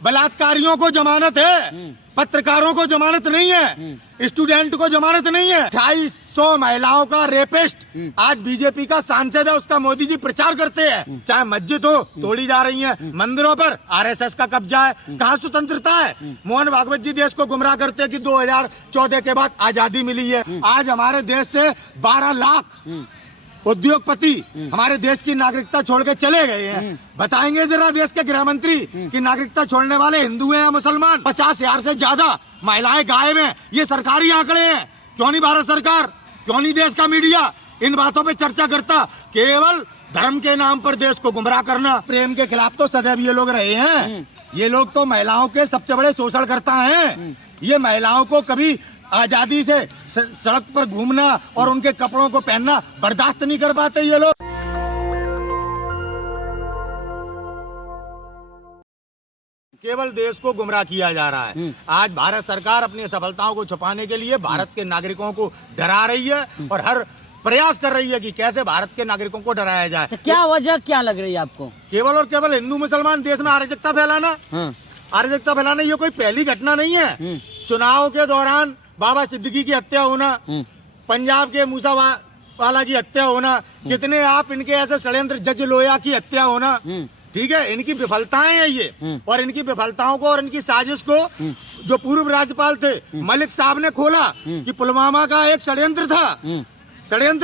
बलात्कारियों को जमानत है, पत्रकारों को जमानत नहीं है, स्टूडेंट को जमानत नहीं है। 250 महिलाओं का रेपिस्ट आज बीजेपी का सांसद है, उसका मोदी जी प्रचार करते हैं। चाहे मस्जिद हो तोड़ी जा रही है, मंदिरों पर आरएसएस का कब्जा है। कहाँ स्वतंत्रता है? मोहन भागवत जी देश को गुमराह करते हैं कि 2014 के बाद आजादी मिली है। आज हमारे देश से 12 लाख उद्योगपति हमारे देश की नागरिकता छोड़ के चले गए हैं। बताएंगे जरा देश के गृह मंत्री कि नागरिकता छोड़ने वाले हिंदू हैं या मुसलमान? 50,000 से ज्यादा महिलाएं गायब हैं। ये सरकारी आंकड़े हैं। क्यों नहीं भारत सरकार, क्यों नहीं देश का मीडिया इन बातों पे चर्चा करता? केवल धर्म के नाम पर देश को गुमराह करना। प्रेम के खिलाफ तो सदैव ये लोग रहे हैं। ये लोग तो महिलाओं के सबसे बड़े शोषणकर्ता हैं। ये महिलाओं को कभी आजादी से सड़क पर घूमना और उनके कपड़ों को पहनना बर्दाश्त नहीं कर पाते ये लोग। केवल देश को गुमराह किया जा रहा है। आज भारत सरकार अपनी सफलताओं को छुपाने के लिए भारत के नागरिकों को डरा रही है और हर प्रयास कर रही है कि कैसे भारत के नागरिकों को डराया जाए। तो क्या वजह क्या लग रही है आपको? केवल और केवल हिंदू मुसलमान देश में अराजकता फैलाना। अराजकता फैलाना ये कोई पहली घटना नहीं है। चुनाव के दौरान बाबा सिद्दीकी की हत्या होना, पंजाब के मूसा वाला की हत्या होना, कितने आप इनके ऐसे षड्यंत्र, जज लोया की हत्या होना, ठीक है, इनकी विफलताएं हैं ये। और इनकी विफलताओं को और इनकी साजिश को जो पूर्व राज्यपाल थे मलिक साहब ने खोला कि पुलवामा का एक षड्यंत्र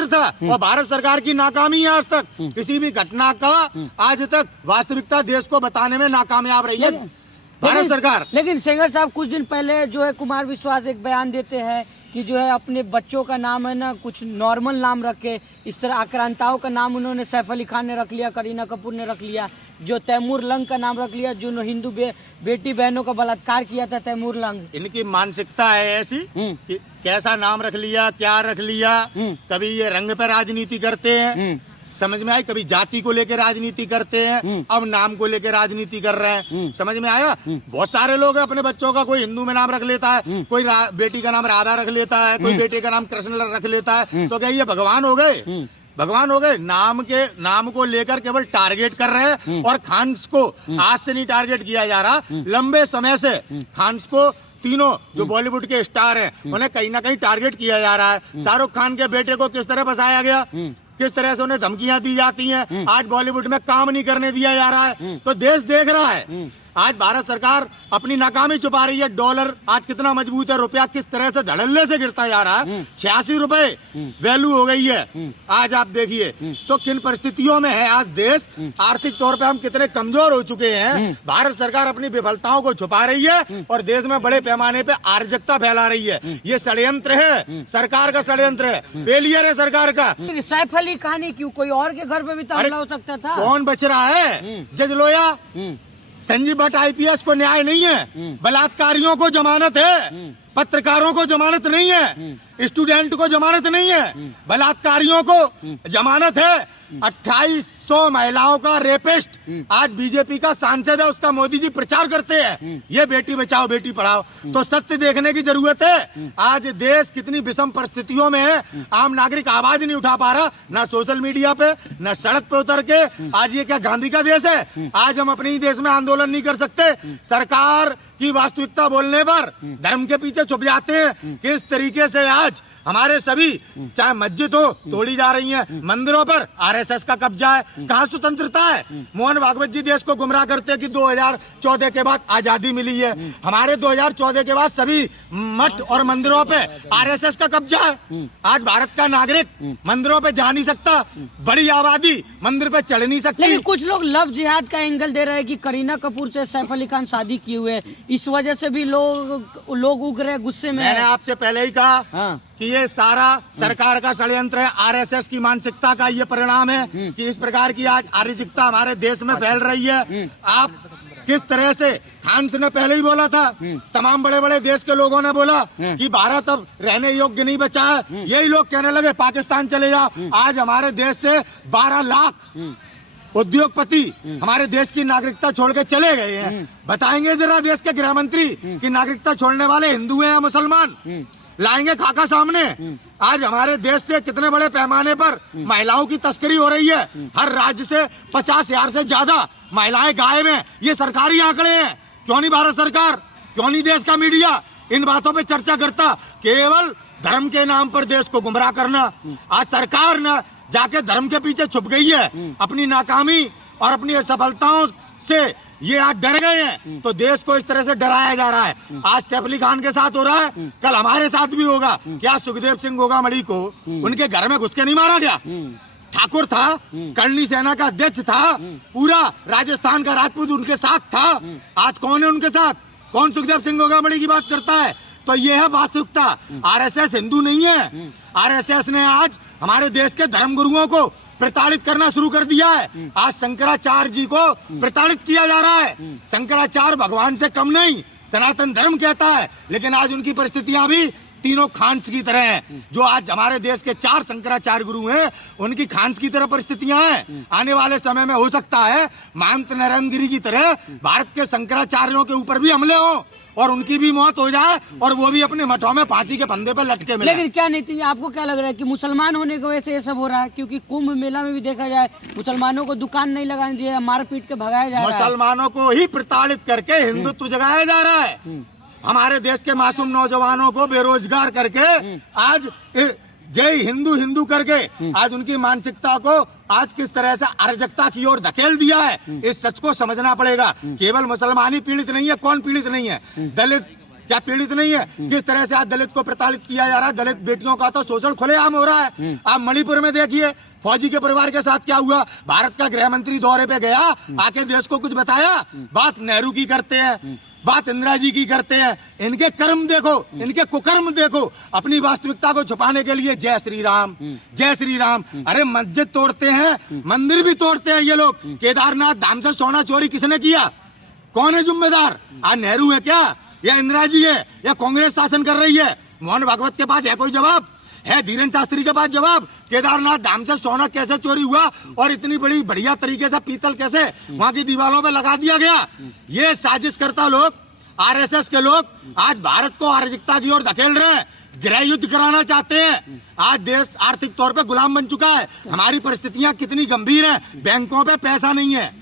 था और भारत सरकार की नाकामी है। आज तक किसी भी घटना का आज तक वास्तविकता देश को बताने में नाकामयाब रही है भारत सरकार। लेकिन सेंगर साहब कुछ दिन पहले जो है कुमार विश्वास एक बयान देते हैं कि जो है अपने बच्चों का नाम है ना कुछ नॉर्मल नाम रखे। इस तरह आक्रांताओं का नाम उन्होंने सैफ अली खान ने रख लिया, करीना कपूर ने रख लिया, जो तैमूर लंग का नाम रख लिया, जो हिंदू बेटी बहनों का बलात्कार किया था तैमूर लंग। इनकी मानसिकता है ऐसी कि कैसा नाम रख लिया, क्या रख लिया। कभी ये रंग पे राजनीति करते हैं, समझ में आई, कभी जाति को लेकर राजनीति करते हैं, अब नाम को लेकर राजनीति कर रहे हैं। समझ में आया? बहुत सारे लोग अपने बच्चों का कोई हिंदू में नाम रख लेता है, कोई बेटी का नाम राधा रख लेता है, कोई बेटे का नाम कृष्ण रख लेता है। तो क्या ये भगवान हो गए? भगवान हो गए? नाम को लेकर केवल टारगेट कर रहे हैं। और खान्स को आज से नहीं टारगेट किया जा रहा, लंबे समय से खान्स को, तीनों जो बॉलीवुड के स्टार हैं उन्हें कहीं ना कहीं टारगेट किया जा रहा है। शाहरुख खान के बेटे को किस तरह फंसाया गया, किस तरह से उन्हें धमकियां दी जाती हैं। आज बॉलीवुड में काम नहीं करने दिया जा रहा है, तो देश देख रहा है। आज भारत सरकार अपनी नाकामी छुपा रही है। डॉलर आज कितना मजबूत है, रुपया किस तरह से धड़ल्ले से गिरता जा रहा है। 86 रुपए वैल्यू हो गई है आज। आप देखिए तो किन परिस्थितियों में है आज देश। आर्थिक तौर पे हम कितने कमजोर हो चुके हैं। भारत सरकार अपनी विफलताओं को छुपा रही है और देश में बड़े पैमाने पे अराजकता फैला रही है। ये षड्यंत्र है, सरकार का षड्यंत्र है, फेलियर है सरकार का। सैफ अली खान ही क्यों, कोई और के घर पे भी तो हमला हो सकता था। कौन बच रहा है? जज लोया, संजीव भट्ट IPS को न्याय नहीं है। बलात्कारियों को जमानत है, पत्रकारों को जमानत नहीं है, स्टूडेंट को जमानत नहीं है, बलात्कारियों को जमानत है। 250 महिलाओं का रेपिस्ट आज बीजेपी का सांसद है, उसका मोदी जी प्रचार करते हैं ये बेटी बचाओ बेटी पढ़ाओ। तो सत्य देखने की जरूरत है। आज देश कितनी विषम परिस्थितियों में है। आम नागरिक आवाज नहीं उठा पा रहा, ना सोशल मीडिया पे, ना सड़क पे उतर के। आज ये क्या गांधी का देश है? आज हम अपने ही देश में आंदोलन नहीं कर सकते? सरकार की वास्तविकता बोलने पर धर्म के पीछे छुप जाते हैं। किस तरीके से आज हमारे सभी, चाहे मस्जिद हो तोड़ी जा रही है, मंदिरों पर आरएसएस का कब्जा है। कहाँ स्वतंत्रता है? मोहन भागवत जी देश को गुमराह करते हैं कि 2014 के बाद आजादी मिली है। हमारे 2014 के बाद सभी मठ और मंदिरों पे आरएसएस का कब्जा है। आज भारत का नागरिक मंदिरों पे जा नहीं सकता, बड़ी आबादी मंदिर पे चढ़ नहीं सकती। लेकिन कुछ लोग लव जिहाद का एंगल दे रहे हैं कि करीना कपूर से सैफ अली खान शादी किए हुए, इस वजह से भी लोग उग रहे गुस्से में। मैंने आपसे पहले ही कहा कि ये सारा सरकार का षड्यंत्र है। आरएसएस की मानसिकता का ये परिणाम है कि इस प्रकार की आज अराजकता हमारे देश में फैल रही है। आप किस तरह से, खान ने पहले ही बोला था, तमाम बड़े बड़े देश के लोगों ने बोला कि भारत अब रहने योग्य नहीं बचा है। यही लोग कहने लगे पाकिस्तान चले जाओ। आज हमारे देश से 12 लाख उद्योगपति हमारे देश की नागरिकता छोड़ के चले गए हैं। बताएंगे जरा देश के गृह मंत्री कि नागरिकता छोड़ने वाले हिंदू हैं या मुसलमान? लाएंगे खाका सामने। आज हमारे देश से कितने बड़े पैमाने पर महिलाओं की तस्करी हो रही है। हर राज्य से 50,000 से ज्यादा महिलाएं गायब हैं। ये सरकारी आंकड़े हैं। क्यों नहीं भारत सरकार, क्यों नहीं देश का मीडिया इन बातों पे चर्चा करता? केवल धर्म के नाम पर देश को गुमराह करना। आज सरकार न जाके धर्म के पीछे छुप गई है, अपनी नाकामी और अपनी असफलताओं से ये आज डर गए हैं, तो देश को इस तरह से डराया जा रहा है। आज सैफ अली खान के साथ हो रहा है, कल हमारे साथ भी होगा। क्या सुखदेव सिंह गोगामड़ी को उनके घर में घुस के नहीं मारा गया? ठाकुर था, करनी सेना का अध्यक्ष था, पूरा राजस्थान का राजपूत उनके साथ था। आज कौन है उनके साथ? कौन सुखदेव सिंह गोगामड़ी की बात करता है? तो ये है वास्तविकता। आरएसएस हिंदू नहीं है। आरएसएस ने आज हमारे देश के धर्म गुरुओं को प्रताड़ित करना शुरू कर दिया है। आज शंकराचार्य जी को प्रताड़ित किया जा रहा है। शंकराचार्य भगवान से कम नहीं, सनातन धर्म कहता है, लेकिन आज उनकी परिस्थितियां भी तीनों खांस की तरह हैं। जो आज हमारे देश के 4 शंकराचार्य गुरु हैं, उनकी खांस की तरह परिस्थितियां हैं। आने वाले समय में हो सकता है महंत नारायण गिरी की तरह भारत के शंकराचार्यों के ऊपर भी हमले हो और उनकी भी मौत हो जाए और वो भी अपने मठों में फांसी के फंदे पर लटके मिले। लेकिन क्या नीति, आपको क्या लग रहा है कि मुसलमान होने की वजह से ये सब हो रहा है? क्योंकि कुंभ मेला में भी देखा जाए मुसलमानों को दुकान नहीं लगाने दिया, मार पीट के भगाया जा रहा है। मुसलमानों को ही प्रताड़ित करके हिंदुत्व जगाया जा रहा है। हमारे देश के मासूम नौजवानों को बेरोजगार करके आज जय हिंदू हिंदू करके आज उनकी मानसिकता को आज किस तरह से अराजकता की ओर धकेल दिया है। इस सच को समझना पड़ेगा। केवल मुसलमान ही पीड़ित नहीं है, कौन पीड़ित नहीं है? दलित क्या पीड़ित नहीं है? किस तरह से आज दलित को प्रताड़ित किया जा रहा है। दलित बेटियों का तो शोषण खुलेआम हो रहा है। आप मणिपुर में देखिए फौजी के परिवार के साथ क्या हुआ। भारत का गृह मंत्री दौरे पे गया, आके देश को कुछ बताया? बात नेहरू की करते हैं, बात इंदिरा जी की करते हैं। इनके कर्म देखो, इनके कुकर्म देखो। अपनी वास्तविकता को छुपाने के लिए जय श्री राम, जय श्री राम। अरे मस्जिद तोड़ते हैं, मंदिर भी तोड़ते हैं ये लोग। केदारनाथ धाम से सोना चोरी किसने किया? कौन है जिम्मेदार? आज नेहरू है क्या, या इंदिरा जी है, या कांग्रेस शासन कर रही है? मोहन भागवत के पास है कोई जवाब? है धीरेन्द्र शास्त्री के पास जवाब? केदारनाथ धाम से सोना कैसे चोरी हुआ और इतनी बड़ी बढ़िया तरीके से पीतल कैसे वहां की दीवारों पे लगा दिया गया? ये साजिश करता लोग, आरएसएस के लोग आज भारत को अराजकता की ओर धकेल रहे हैं, गृह युद्ध कराना चाहते हैं। आज देश आर्थिक तौर पे गुलाम बन चुका है। हमारी परिस्थितियां कितनी गंभीर हैं। बैंकों पे पैसा नहीं है,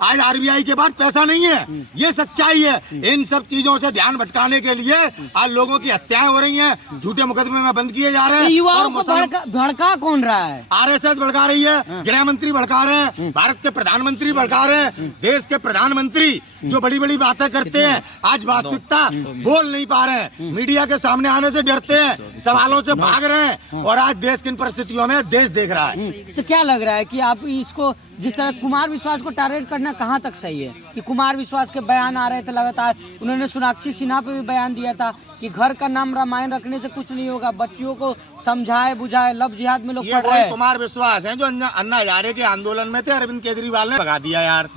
आज आरबीआई के पास पैसा नहीं है। ये सच्चाई है। इन सब चीजों से ध्यान भटकाने के लिए आज लोगों की हत्याएं हो रही हैं, झूठे मुकदमे में बंद किए जा रहे हैं। युवाओं को भड़का कौन रहा है? आरएसएस भड़का रही है, गृह मंत्री भड़का रहे हैं, भारत के प्रधानमंत्री भड़का रहे हैं। देश के प्रधानमंत्री जो बड़ी बड़ी बातें करते हैं आज वास्तविकता बोल नहीं पा रहे हैं, मीडिया के सामने आने से डरते हैं, सवालों से भाग रहे हैं। और आज देश किन परिस्थितियों में देश देख रहा है। तो क्या लग रहा है कि आप इसको जिस तरह कुमार विश्वास को टारगेट करना कहाँ तक सही है? कि कुमार विश्वास के बयान आ रहे थे लगातार, उन्होंने सोनाक्षी सिन्हा पे भी बयान दिया था कि घर का नाम रामायण रखने से कुछ नहीं होगा, बच्चियों को समझाए बुझाए, लव जिहाद में लोग पढ़ रहे हैं। कुमार विश्वास है जो अन्ना हजारे के आंदोलन में थे, अरविंद केजरीवाल ने भगा दिया यार।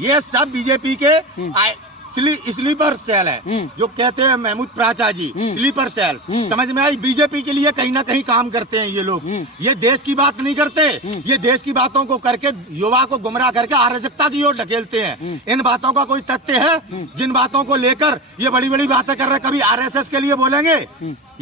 ये सब बीजेपी के स्लीपर सेल है जो कहते हैं महमूद प्राचा जी, स्लीपर सेल्स। समझ में आई? बीजेपी के लिए कहीं ना कहीं काम करते हैं ये लोग। ये देश की बात नहीं करते, ये देश की बातों को करके युवा को गुमराह करके अराजकता की ओर ढकेलते हैं। इन बातों का कोई तथ्य है? जिन बातों को लेकर ये बड़ी बड़ी बातें कर रहे हैं, कभी आरएसएस के लिए बोलेंगे,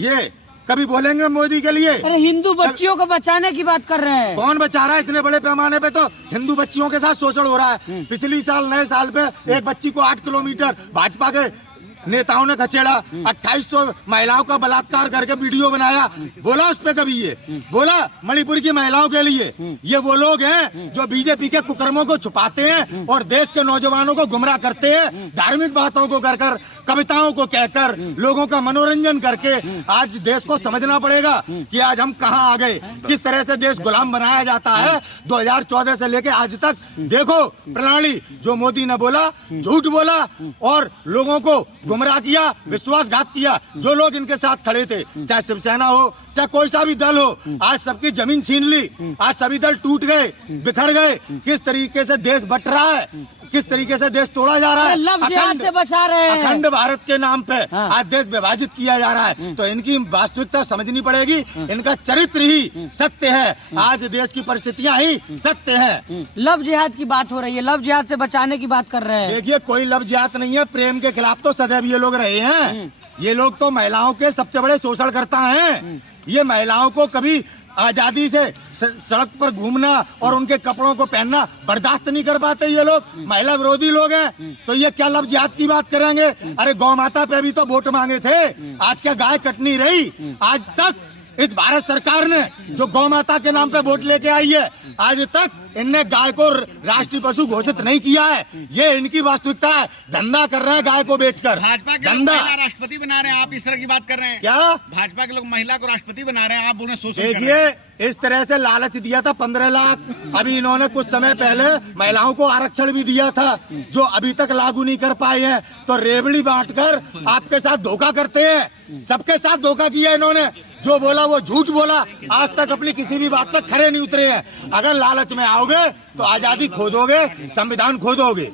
ये कभी बोलेंगे मोदी के लिए? अरे हिंदू बच्चियों को बचाने की बात कर रहे हैं। कौन बचा रहा है? इतने बड़े पैमाने पे तो हिंदू बच्चियों के साथ शोषण हो रहा है। पिछली साल नए साल पे एक बच्ची को 8 किलोमीटर भाजपा के नेताओं ने खचेड़ा, 2800 महिलाओं का बलात्कार करके वीडियो बनाया। बोला उस पे कभी ये बोला मणिपुर की महिलाओं के लिए? ये वो लोग हैं जो बीजेपी के कुकर्मों को छुपाते हैं और देश के नौजवानों को गुमराह करते हैं। धार्मिक बातों को कर कविताओं को कहकर लोगों का मनोरंजन करके आज देश को समझना पड़ेगा कि आज हम कहाँ आ गए, किस तरह से देश गुलाम बनाया जाता है। 2014 से लेके आज तक देखो प्रणाली, जो मोदी ने बोला झूठ बोला और लोगों को गुमराह किया, विश्वासघात किया। जो लोग इनके साथ खड़े थे, चाहे शिवसेना हो चाहे कोई सा भी दल हो, आज सबकी जमीन छीन ली। आज सभी दल टूट गए, बिखर गए। किस तरीके से देश बट रहा है, किस तरीके से देश तोड़ा जा रहा है। लव जिहाद से बचा रहे हैं। अखंड भारत के नाम पे आज देश विभाजित किया जा रहा है। तो इनकी वास्तविकता समझनी पड़ेगी। इनका चरित्र ही सत्य है, आज देश की परिस्थितियां ही सत्य है। लव जिहाद की बात हो रही है, लव जिहाद से बचाने की बात कर रहे हैं। देखिए कोई लव जिहाद नहीं है। प्रेम के खिलाफ तो सदैव ये लोग रहे हैं। ये लोग तो महिलाओं के सबसे बड़े शोषणकर्ता हैं। ये महिलाओं को कभी आजादी से सड़क पर घूमना और उनके कपड़ों को पहनना बर्दाश्त नहीं कर पाते ये लोग, महिला विरोधी लोग हैं। तो ये क्या लफ्ज जिहाद की बात करेंगे? अरे गौ माता पे भी तो वोट मांगे थे, आज क्या गाय कट नहीं रही? आज तक इस भारत सरकार ने जो गौ माता के नाम पे वोट लेके आई है, आज तक इनने गाय को राष्ट्रीय पशु घोषित नहीं किया है। ये इनकी वास्तविकता है, धंधा कर रहे हैं गाय को बेचकर। भाजपा के धंधा महिला राष्ट्रपति बना रहे हैं, आप इस तरह की बात कर रहे हैं क्या? भाजपा के लोग महिला को राष्ट्रपति बना रहे हैं, आप बोल रहे हैं शोषण कर रहे देखिए, हैं। इस तरह से लालच दिया था 15 लाख, अभी इन्होंने कुछ समय पहले महिलाओं को आरक्षण भी दिया था जो अभी तक लागू नहीं कर पाए हैं। तो रेवड़ी बांटकर आपके साथ धोखा करते हैं, सबके साथ धोखा किया इन्होंने। जो बोला वो झूठ बोला, आज तक अपनी किसी भी बात पर खरे नहीं उतरे हैं। अगर लालच में आओगे तो आजादी खो दोगे, संविधान खो दोगे।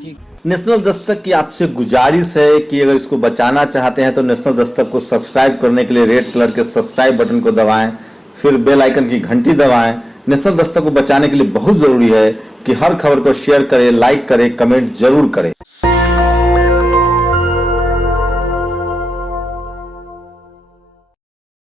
नेशनल दस्तक की आपसे गुजारिश है कि अगर इसको बचाना चाहते हैं तो नेशनल दस्तक को सब्सक्राइब करने के लिए रेड कलर के सब्सक्राइब बटन को दबाएं, फिर बेल आइकन की घंटी दबाएं। नेशनल दस्तक को बचाने के लिए बहुत जरूरी है कि हर खबर को शेयर करें, लाइक करें, कमेंट जरूर करें।